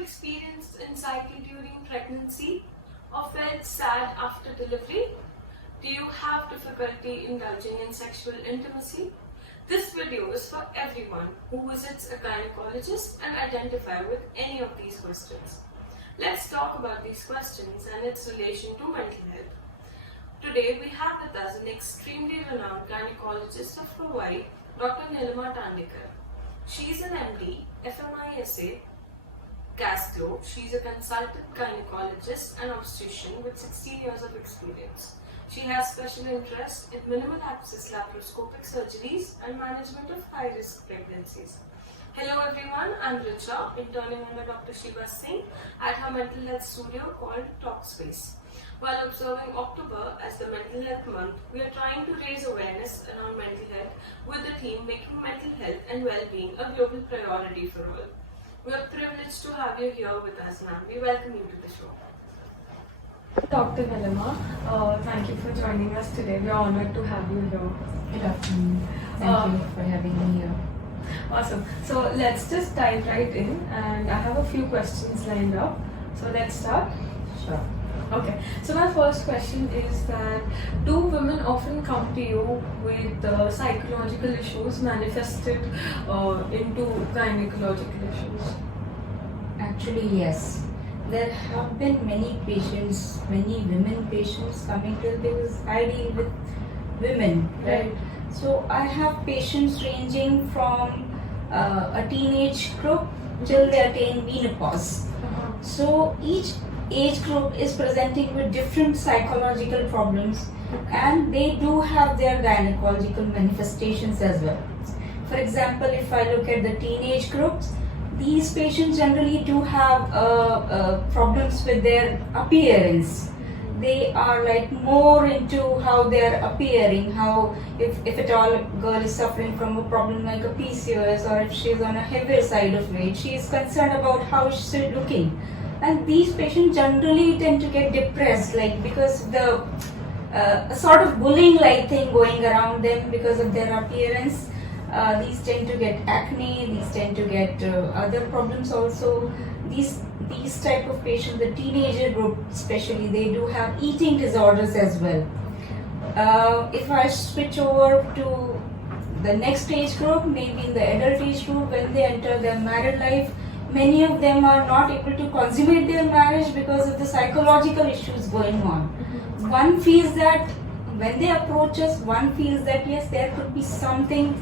experienced anxiety during pregnancy or felt sad after delivery? Do you have difficulty indulging in sexual intimacy? This video is for everyone who visits a gynecologist and identify with any of these questions. Let's talk about these questions and its relation to mental health. Today we have with us an extremely renowned gynecologist of Mumbai, Dr. Nilima Tandekar. She is an MD, FMISA, Gastro. She is a consultant gynecologist and obstetrician with 16 years of experience. She has special interest in minimal access laparoscopic surgeries and management of high-risk pregnancies. Hello everyone, I'm Richa, interning under Dr. Shiva Singh at her mental health studio called TalkSpace. While observing October as the mental health month, we are trying to raise awareness around mental health with the theme making mental health and well-being a global priority for all. We are privileged to have you here with us, ma'am. We welcome you to the show. Dr. Nilima, thank you for joining us today. We are honored to have you here. Good afternoon. Thank you for having me here. Awesome. So let's just dive right in, and I have a few questions lined up. So let's start. Sure. Okay. So my first question is that do women often come to you with psychological issues manifested into gynecological issues? Actually, yes. There have been many patients, many women patients coming to because I deal with women, right? So I have patients ranging from a teenage group till they attain menopause. So each age group is presenting with different psychological problems, and they do have their gynecological manifestations as well. For example, if I look at the teenage groups, these patients generally do have problems with their appearance. They are like more into how they are appearing, how if at all a girl is suffering from a problem like a PCOS, or if she is on a heavier side of weight, she is concerned about how she is looking. And these patients generally tend to get depressed, like because the sort of bullying like thing going around them because of their appearance. These tend to get acne, these tend to get other problems also. These type of patients, the teenager group especially, they do have eating disorders as well. If I switch over to the next age group, maybe in the adult age group, when they enter their married life, many of them are not able to consummate their marriage because of the psychological issues going on. One feels that when they approach us, one feels that yes, there could be something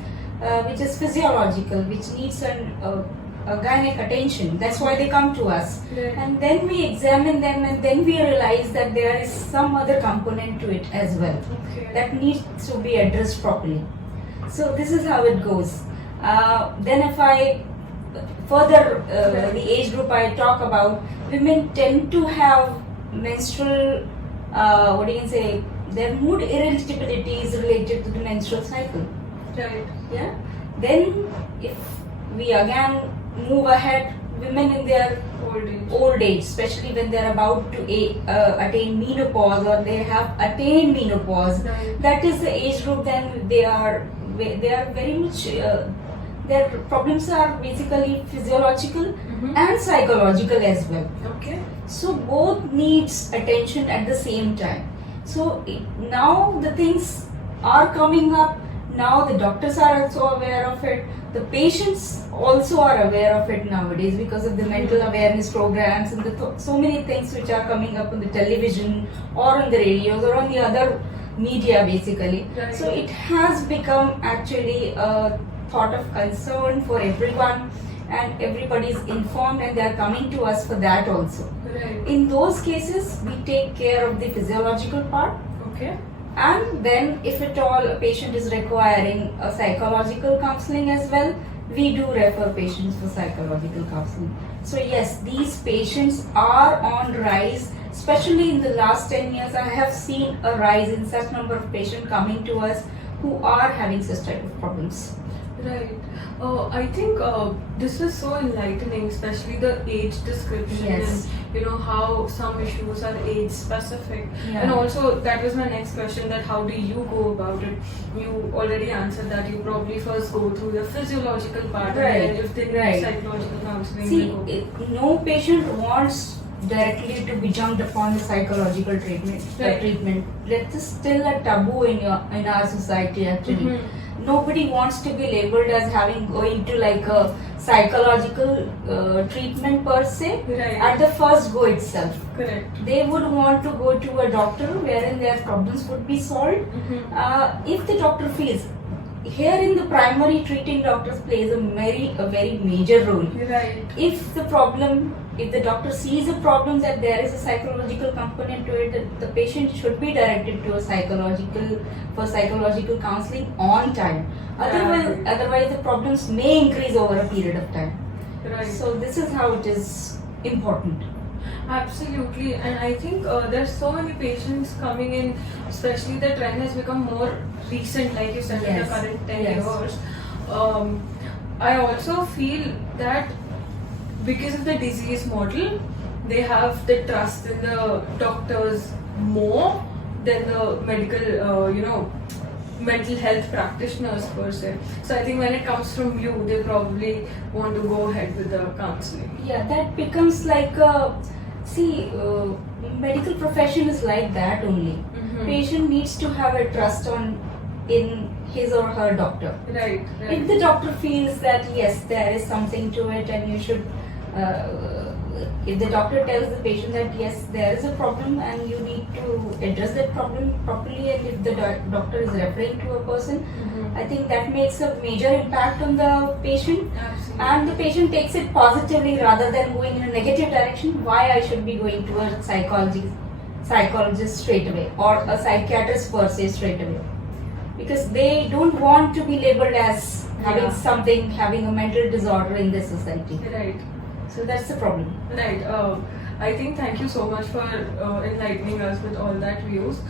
which is physiological, which needs a gynec attention. That's why they come to us. And then we examine them, and then we realize that there is some other component to it as well that needs to be addressed properly. So this is how it goes. Then if I further the age group I talk about, women tend to have menstrual, their mood irritability is related to the menstrual cycle. Right. Yeah. Then if we again move ahead, women in their old age, especially when they are about to attain menopause or they have attained menopause, that is the age group. Then they are very much their problems are basically physiological and psychological as well. Okay. So both needs attention at the same time. So now the things are coming up. Now the doctors are also aware of it. The patients also are aware of it nowadays because of the mental awareness programs and so many things which are coming up on the television or on the radios or on the other media basically. Right. So it has become actually a thought of concern for everyone, and everybody is informed and they are coming to us for that also. Right. In those cases, we take care of the physiological part. Okay. And then if at all a patient is requiring a psychological counseling as well, we do refer patients for psychological counseling. So yes, these patients are on rise, especially in the last 10 years. I have seen a rise in such number of patients coming to us who are having such type of problems. Right. I think this is so enlightening, especially the age description Yes. and how some issues are age specific. Yeah. And also that was my next question, that how do you go about it? You already answered that you probably first go through the physiological part, Right. and then if they need Right. psychological counseling, See, they go. no patient wants directly to be jumped upon the psychological treatment. Right. That is still a taboo in our society actually. Mhm. Nobody wants to be labeled as having going to like a psychological treatment per se Right. at the first go itself. Correct. They would want to go to a doctor wherein their problems would be solved. Mhm. If the doctor feels, here in the primary treating doctors plays a very major role. Right. If the doctor sees a problem that there is a psychological component to it, the patient should be directed to for psychological counseling on time. Otherwise the problems may increase over a period of time. Right. So this is how it is important. Absolutely, and I think there's so many patients coming in, especially the trend has become more recent, like you said, in the Yes. current 10 Yes. years. I also feel that because of the disease model, they have the trust in the doctors more than the medical, mental health practitioners per se. So I think when it comes from you, they probably want to go ahead with the counseling. Yeah, that becomes like medical profession is like that only. Mhm. Patient needs to have a trust in his or her doctor. Right, If right. the doctor feels that yes, there is something to it, and you should, if the doctor tells the patient that yes, there is a problem and you need to address that problem properly, and if the doctor is referring to a person, Mhm. I think that makes a major impact on the patient, Absolutely. and the patient takes it positively rather than going in a negative direction. Why I should be going to a psychologist straight away, or a psychiatrist per se straight away, because they don't want to be labeled as having a mental disorder in this society. Right, So that's the problem. right. I think thank you so much for enlightening us with all that views.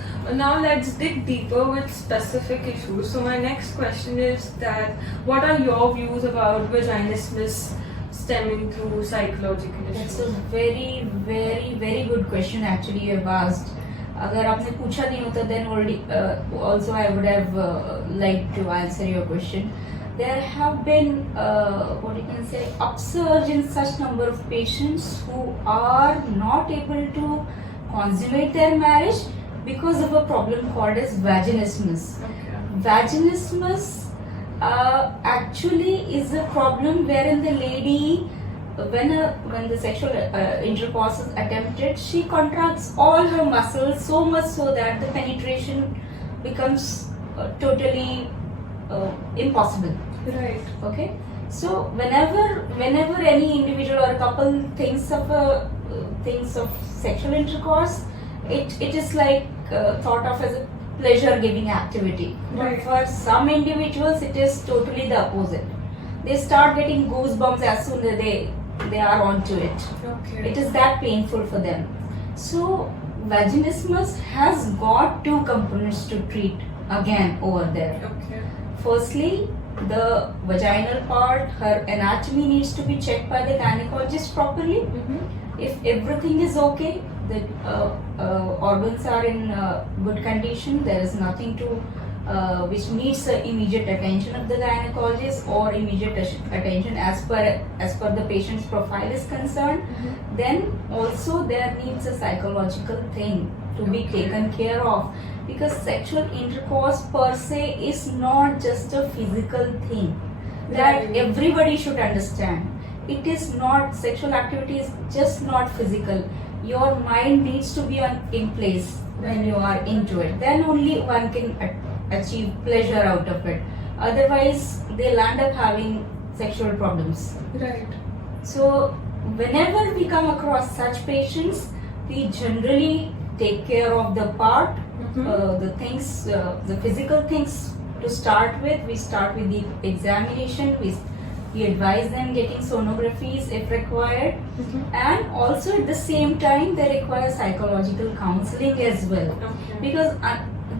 Now let's dig deeper with specific issues. So my next question is that what are your views about vaginismus stemming through psychological That's issues? a very, very, very good question actually you have asked. अगर आपने पूछा नहीं होता then already also I would have liked to answer your question. There have been upsurge in such number of patients who are not able to consummate their marriage because of a problem called as vaginismus. Okay. Vaginismus actually is a problem wherein the lady, when the sexual intercourse is attempted, she contracts all her muscles so much so that the penetration becomes totally impossible. Right. Okay, so whenever any individual or a couple thinks of sexual intercourse, it is like thought of as a pleasure giving activity. Right. But for some individuals it is totally the opposite. They start getting goosebumps as soon as they are onto it. Okay. It is that painful for them. So vaginismus has got two components to treat again over there. Okay. Firstly, the vaginal part, her anatomy needs to be checked by the gynaecologist properly. Mm-hmm. If everything is okay, the organs are in good condition, there is nothing to which needs immediate attention of the gynecologist or immediate attention as per the patient's profile is concerned, Mm-hmm. then also there needs a psychological thing to be Okay. taken care of, because sexual intercourse per se is not just a physical thing. That Right. everybody should understand. It is not, sexual activity is just not physical. Your mind needs to be in place when you are into it. Then only one can achieve pleasure out of it. Otherwise, they'll end up having sexual problems. Right. So, whenever we come across such patients, we generally take care of the part, Mm-hmm. the things, the physical things to start with. We start with the examination. We advise them getting sonographies if required, Mm-hmm. and also at the same time they require psychological counseling as well, Okay. because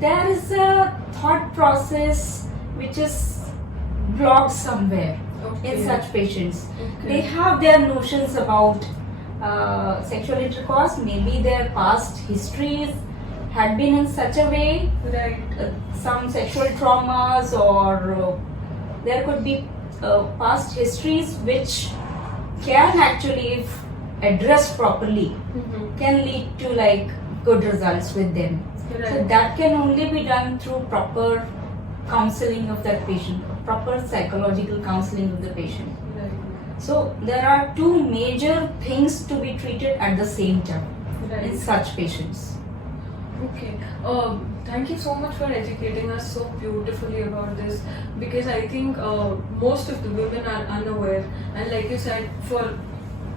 there is a thought process which is blocked somewhere in such patients. They have their notions about sexual intercourse. Maybe their past histories had been in such a way, some sexual traumas, or there could be past histories which can actually, if addressed properly, can lead to like good results with them. So that can only be done through proper counseling of that patient, proper psychological counseling of the patient. So there are two major things to be treated at the same time in such patients. Okay. Thank you so much for educating us so beautifully about this, because I think most of the women are unaware, and like you said, for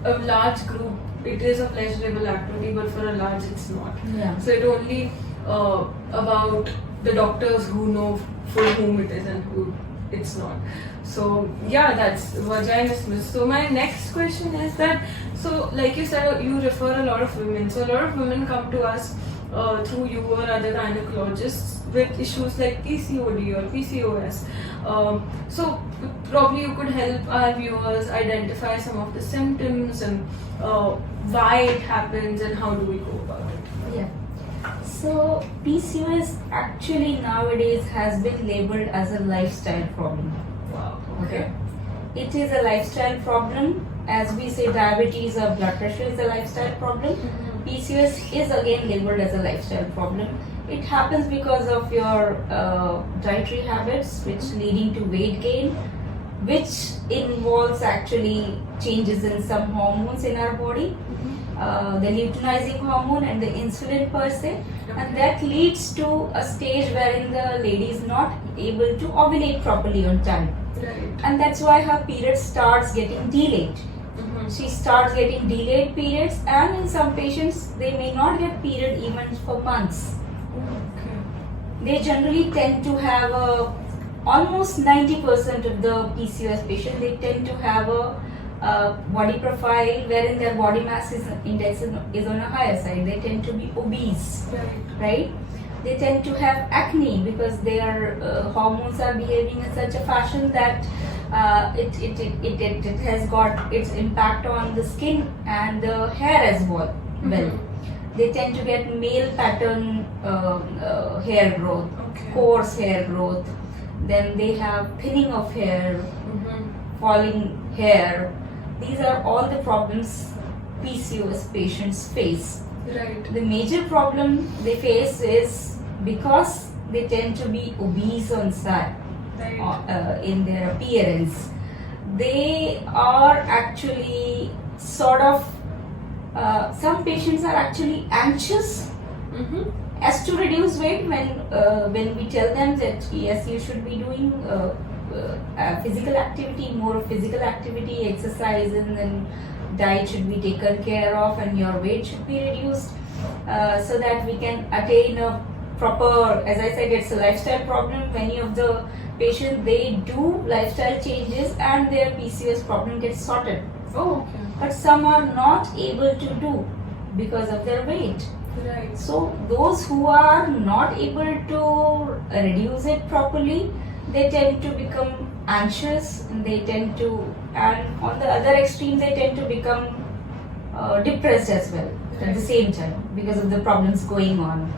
a large group it is a pleasurable activity, but for a large it's not. So it only about the doctors who know for whom it is and who it's not. So yeah, that's vaginismus. So my next question is that, so like you said, you refer a lot of women. So a lot of women come to us through you or other gynecologists with issues like PCOD or PCOS. So probably you could help our viewers identify some of the symptoms and why it happens and how do we go about it. Yeah. So PCOS actually nowadays has been labeled as a lifestyle problem. Wow. Okay. It is a lifestyle problem. As we say, diabetes or blood pressure is a lifestyle problem. PCOS is again labeled as a lifestyle problem. It happens because of your dietary habits, which leading to weight gain, which involves actually changes in some hormones in our body, the luteinizing hormone and the insulin per se, and that leads to a stage wherein the lady is not able to ovulate properly on time. And that's why her period starts getting delayed. She starts getting delayed periods, and in some patients they may not get period even for months. They generally tend to have almost 90% of the PCOS patients, they tend to have a body profile wherein their body mass index is on a higher side. They tend to be obese, right? They tend to have acne because their hormones are behaving in such a fashion that it has got its impact on the skin and the hair as well. They tend to get male pattern hair growth, coarse hair growth. Then they have thinning of hair, falling hair. These are all the problems PCOS patients face. The major problem they face is because they tend to be obese on side in their appearance. They are actually sort of, some patients are actually anxious as to reduce weight when we tell them that yes, you should be doing physical activity, more physical activity, exercise, and then diet should be taken care of and your weight should be reduced so that we can attain a proper, as I said, it's a lifestyle problem. Many of the patients, they do lifestyle changes and their PCOS problem gets sorted. But some are not able to do because of their weight. So those who are not able to reduce it properly, they tend to become anxious, and they tend to, and on the other extreme, they tend to become depressed as well at the same time because of the problems going on.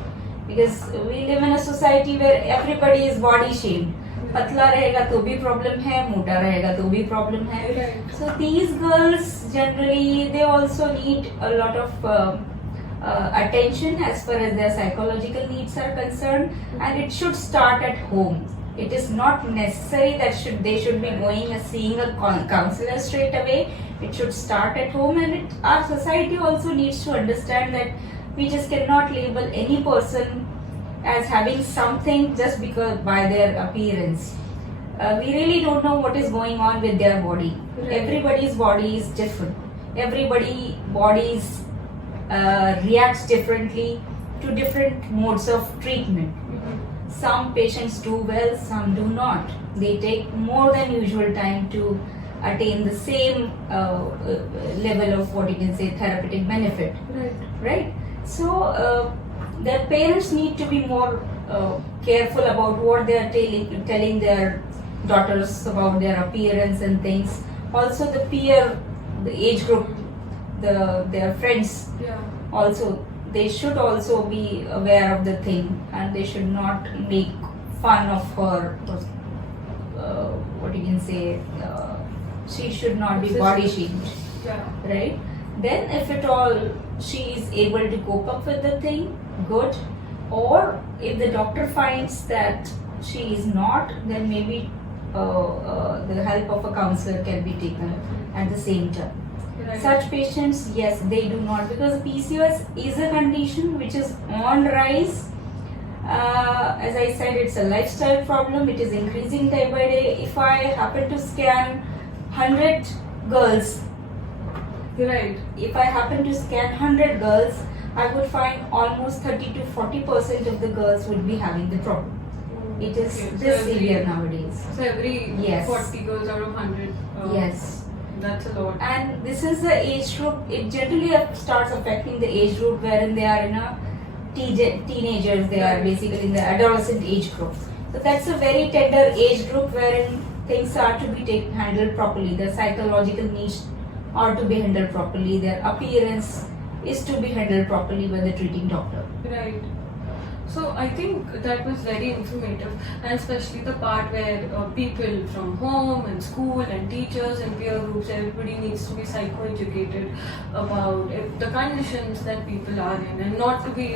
Because we live in a society where everybody is body shamed. पतला रहेगा तो भी problem है, मोटा रहेगा तो भी problem है. So these girls generally, they also need a lot of attention as far as their psychological needs are concerned, and it should start at home. It is not necessary that they should be going and seeing a counselor straight away. It should start at home, and our society also needs to understand that we just cannot label any person as having something just because by their appearance. We really don't know what is going on with their body. Everybody's body is different. Everybody's bodies reacts differently to different modes of treatment. Some patients do well, some do not. They take more than usual time to attain the same level of what you can say therapeutic benefit. Right? So their parents need to be more careful about what they are telling their daughters about their appearance and things. Also the age group, their friends Yeah. also, they should also be aware of the thing, and they should not make fun of her. What you can say, she should not be body shamed, Yeah. right? Then if at all she is able to cope up with the thing, good. Or if the doctor finds that she is not, then maybe the help of a counselor can be taken at the same time. Right. Such patients, yes, they do not, because PCOS is a condition which is on rise. As I said, it's a lifestyle problem. It is increasing day by day. If I happen to scan 100 girls, Right. if I happen to scan 100 girls, I would find almost 30 to 40% of the girls would be having the problem. It is Okay, so this every- severe nowadays. So every Yes. 40 girls out of 100. Yes. That's a lot. And this is the age group, it generally starts affecting the age group wherein they are in a teenagers, they are basically in the adolescent age group. So that's a very tender age group wherein things are to be handled properly. Their psychological needs are to be handled properly. Their appearance is to be handled properly by the treating doctor. Right. So I think that was very informative, and especially the part where people from home and school and teachers and peer groups, everybody needs to be psychoeducated about the conditions that people are in, and not to be,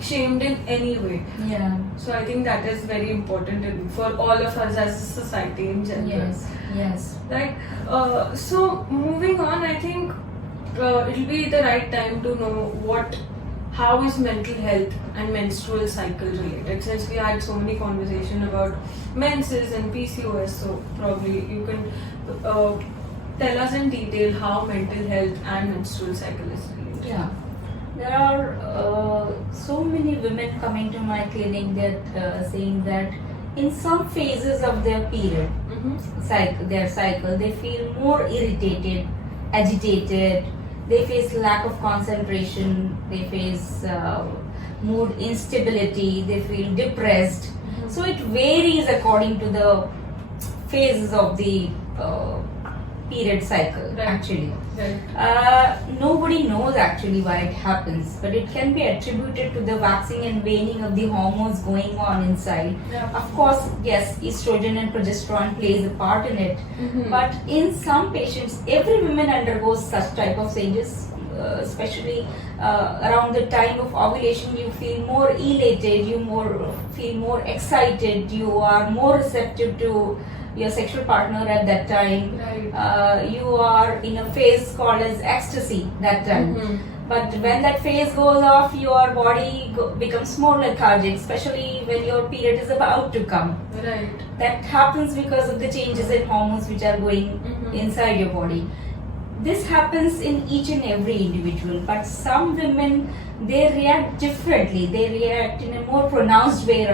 shamed in any way. Yeah. So I think that is very important for all of us as a society in general. Yes. Yes. Right. So moving on, I think it'll be the right time to know how is mental health and menstrual cycle related, since we had so many conversation about menses and PCOS. So probably you can tell us in detail how mental health and menstrual cycle is related. Yeah. There are so many women coming to my clinic that saying that in some phases of their period, their cycle, they feel more irritated, agitated, they face lack of concentration, they face mood instability, they feel depressed. So it varies according to the phases of the period cycle, Right. actually. Right. Nobody knows actually why it happens, but it can be attributed to the waxing and waning of the hormones going on inside. Yeah. Of course, yes, estrogen and progesterone plays a part in it, but in some patients, every woman undergoes such type of changes. Especially around the time of ovulation, you feel more elated, you feel more excited, you are more receptive to your sexual partner at that time. Right. You are in a phase called as ecstasy that time. But when that phase goes off, your body becomes more lethargic, especially when your period is about to come. Right. That happens because of the changes in hormones which are going inside your body. This happens in each and every individual, but some women, they react differently. They react in a more pronounced way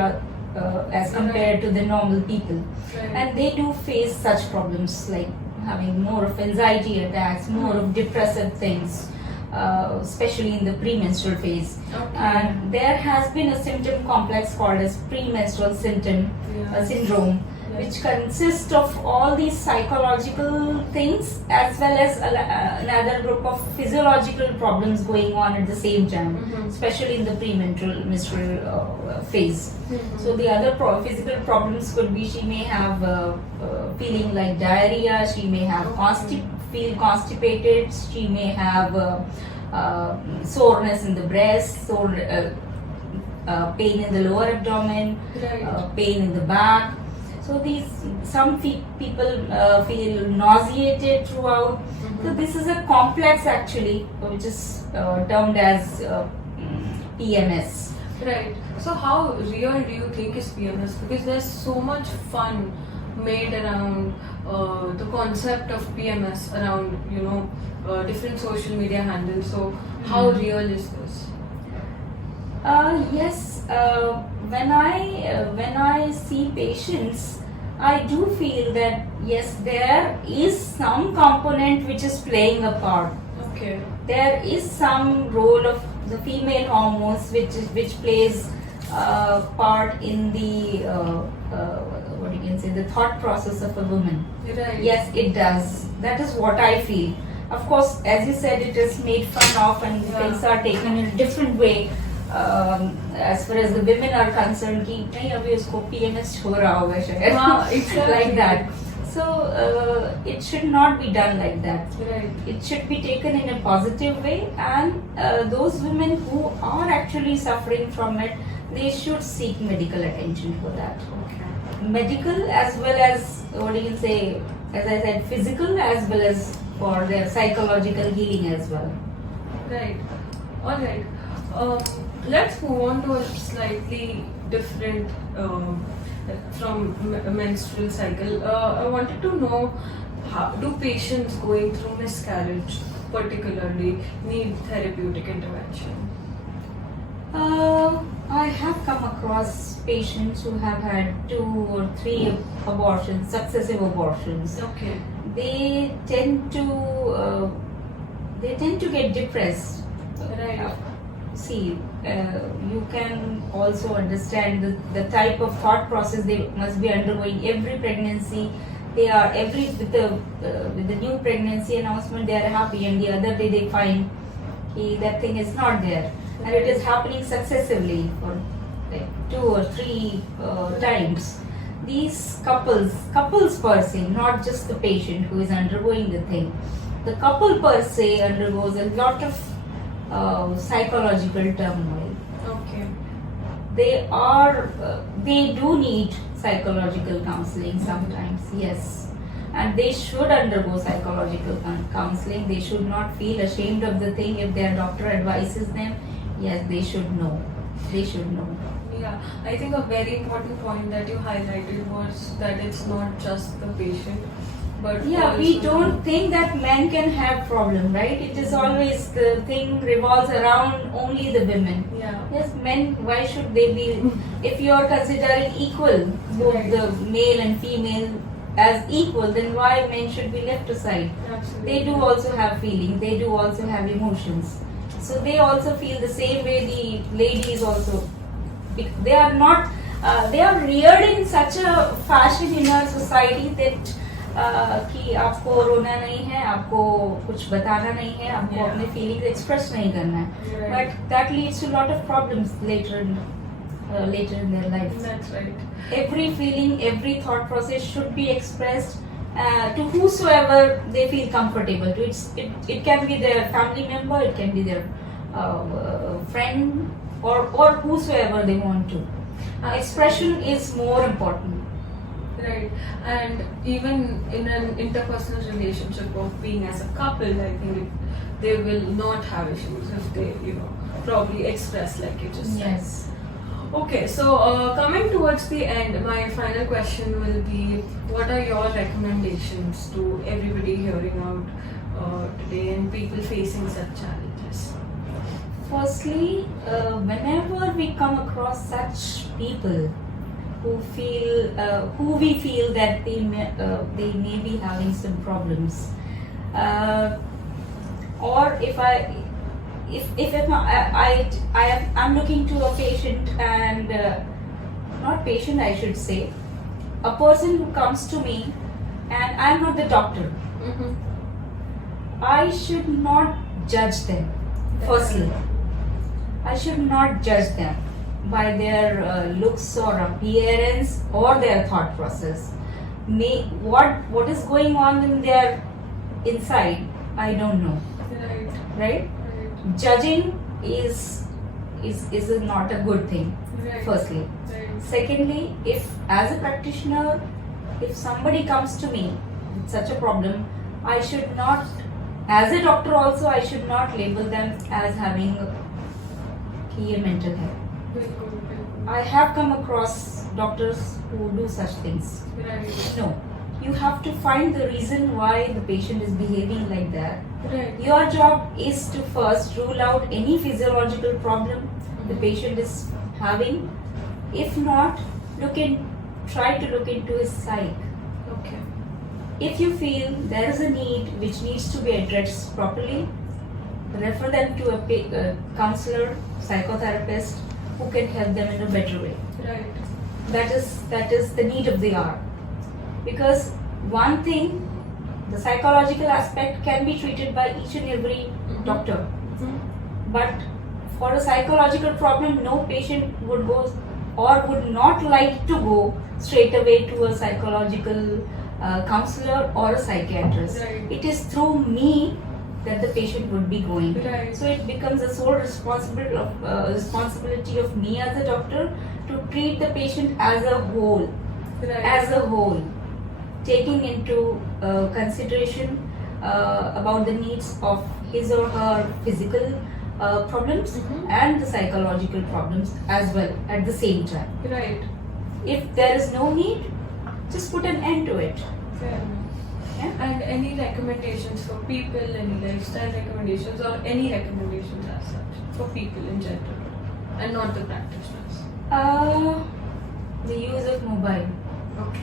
as compared to the normal people. Right. And they do face such problems like having more of anxiety attacks, more of depressive things, especially in the premenstrual phase. Okay. And there has been a symptom complex called as premenstrual syndrome, which consists of all these psychological things as well as another group of physiological problems going on at the same time, especially in the premenstrual phase. So the other physical problems could be she may have feeling like diarrhea, she may have feel constipated, she may have soreness in the breast, pain in the lower abdomen, pain in the back. So some people feel nauseated throughout. So this is a complex actually, which is termed as PMS. Right. So how real do you think is PMS? Because there's so much fun made around the concept of PMS around different social media handles. So how real is this? Yes. When I see patients, I do feel that yes, there is some component which is playing a part. Okay. There is some role of the female hormones which plays part in the what you can say, the thought process of a woman. Right. Yes, it does. That is what I feel. Of course, as you said, it is made fun of and things are taken in a different way. As far as the women are concerned, कि नहीं अभी उसको PMS हो रहा होगा शायद. Exactly. Like that. So it should not be done like that. Right. It should be taken in a positive way, and those women who are actually suffering from it, they should seek medical attention for that. Okay. Medical as well as, what do you say, as I said, physical as well as for their psychological healing as well. Right. All right. Let's move on to a slightly different from menstrual cycle. I wanted to know, how do patients going through miscarriage particularly need therapeutic intervention? I have come across patients who have had 2 or 3 abortions, successive abortions. Okay. They tend to get depressed. Right. See, you can also understand the type of thought process they must be undergoing every pregnancy. They are with the new pregnancy announcement, they are happy, and the other day they find that thing is not there, and it is happening successively for like 2 or 3 times. These couples per se, not just the patient who is undergoing the thing, the couple per se undergoes a lot of psychological turmoil. Okay. They do need psychological counseling sometimes, yes, and they should undergo psychological counseling. They should not feel ashamed of the thing. If their doctor advises them, yes, they should know. Yeah, I think a very important point that you highlighted was that it's not just the patient, but Yeah, we don't think that men can have problem, right? It is always, the thing revolves around only the women. Yeah. Yes, men, why should they be, if you are considering equal, both Right. the male and female as equal, then why men should be left aside? Absolutely. They do also have feelings, they do also have emotions. So they also feel the same way the ladies also. They are not, they are reared in such a fashion in our society that कि आपको रोना नहीं है, आपको कुछ बताना नहीं है, आपको Yeah. अपने feelings express नहीं करना है. Right. But that leads to a lot of problems later in their lives. That's right. Every feeling, every thought process should be expressed to whosoever they feel comfortable to. It can be their family member, it can be their friend, or whosoever they want to. Expression is more important. Right. And even in an interpersonal relationship of being as a couple, I think they will not have issues if they, probably express like you just said. Yes. Okay, so coming towards the end, my final question will be, what are your recommendations to everybody hearing out today and people facing such challenges? Firstly, whenever we come across such people who we feel that they may be having some problems, or if I'm looking to a patient and not patient, I should say, a person who comes to me and I'm not the doctor, I should not judge them. Firstly, I should not judge them by their looks or appearance or their thought process. What is going on in their inside, I don't know. Right? Judging is not a good thing. Right. Firstly. Right. Secondly, if as a practitioner, if somebody comes to me with such a problem, I should not, as a doctor also, I should not label them as having a mental health. I have come across doctors who do such things. Right. No, you have to find the reason why the patient is behaving like that. Right. Your job is to first rule out any physiological problem the patient is having. If not, try to look into his psyche. Okay. If you feel there is a need which needs to be addressed properly, refer them to a counselor, psychotherapist, who can help them in a better way. Right. That is the need of the hour. Because one thing, the psychological aspect can be treated by each and every doctor. But for a psychological problem, no patient would go or would not like to go straight away to a psychological counselor or a psychiatrist. Right. It is through me that the patient would be going. Right. So it becomes a sole responsibility of me as a doctor to treat the patient as a whole. Right. Taking into consideration about the needs of his or her physical problems and the psychological problems as well at the same time. Right. If there is no need, just put an end to it. Fair enough. Yeah? And any recommendations for people, any lifestyle recommendations or any recommendations as such for people in general and not the practitioners? The use of mobile. Okay.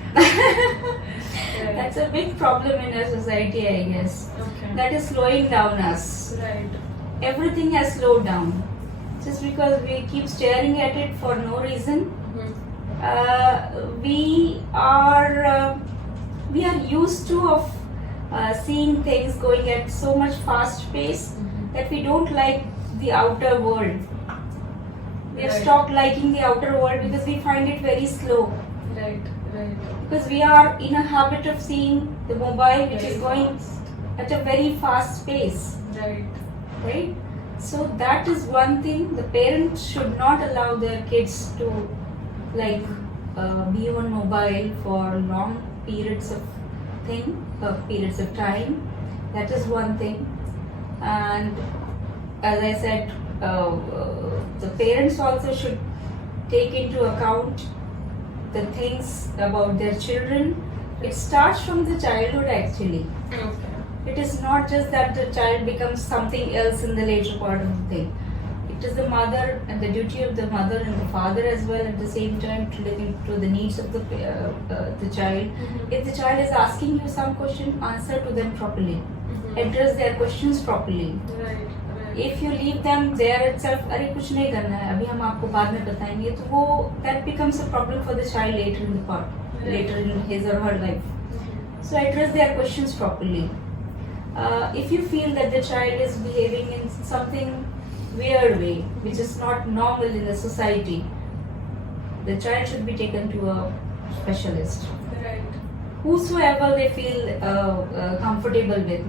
That's a big problem in our society, I guess. Okay. That is slowing down us. Right. Everything has slowed down. Just because we keep staring at it for no reason. We are used to of seeing things going at so much fast pace that we don't like the outer world. We have Right. stopped liking the outer world because we find it very slow. Right. Right. Because we are in a habit of seeing the mobile which Very is going fast. at a very fast pace, Right. right? So that is one thing. The parents should not allow their kids to be on mobile for long periods of time. That is one thing. And as I said, the parents also should take into account the things about their children. It starts from the childhood actually. Okay. It is not just that the child becomes something else in the later part of the thing. It is the mother and the duty of the mother and the father as well at the same time to look into the needs of the child. If the child is asking you some question, answer to them properly. Address their questions properly. Right. If you leave them there itself, अरे कुछ नहीं करना है, अभी हम आपको बाद में बताएंगे, तो वो that becomes a problem for the child later in his or her life. So address their questions properly. If you feel that the child is behaving in something weird way, which is not normal in the society, the child should be taken to a specialist. Right. Whosoever they feel comfortable with.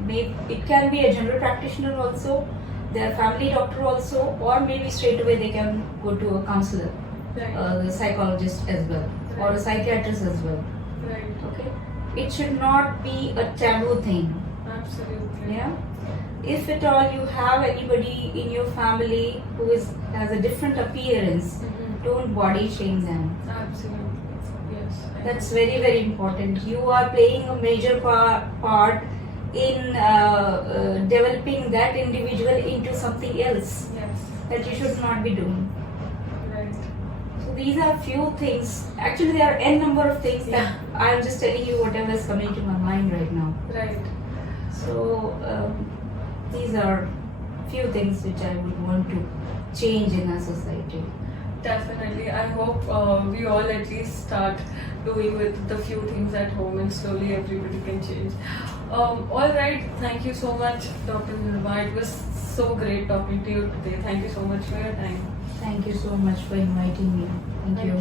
It can be a general practitioner also, their family doctor also, or maybe straight away they can go to a counselor, Right. the psychologist as well, or a psychiatrist as well. Right. Okay, it should not be a taboo thing. Absolutely. Yeah. If at all you have anybody in your family who has a different appearance, don't body shame them. Absolutely. Yes. That's very, very important. You are playing a major part in developing that individual into something else Yes. that you should not be doing. Right. So these are few things. Actually, there are n number of things that I'm just telling you whatever is coming to my mind right now. Right. So these are few things which I would want to change in our society. Definitely. I hope we all at least start doing with the few things at home and slowly everybody can change. Alright, thank you so much, Dr. Nilima. It was so great talking to you today. Thank you so much for your time. Thank you so much for inviting me. Thank you.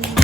you.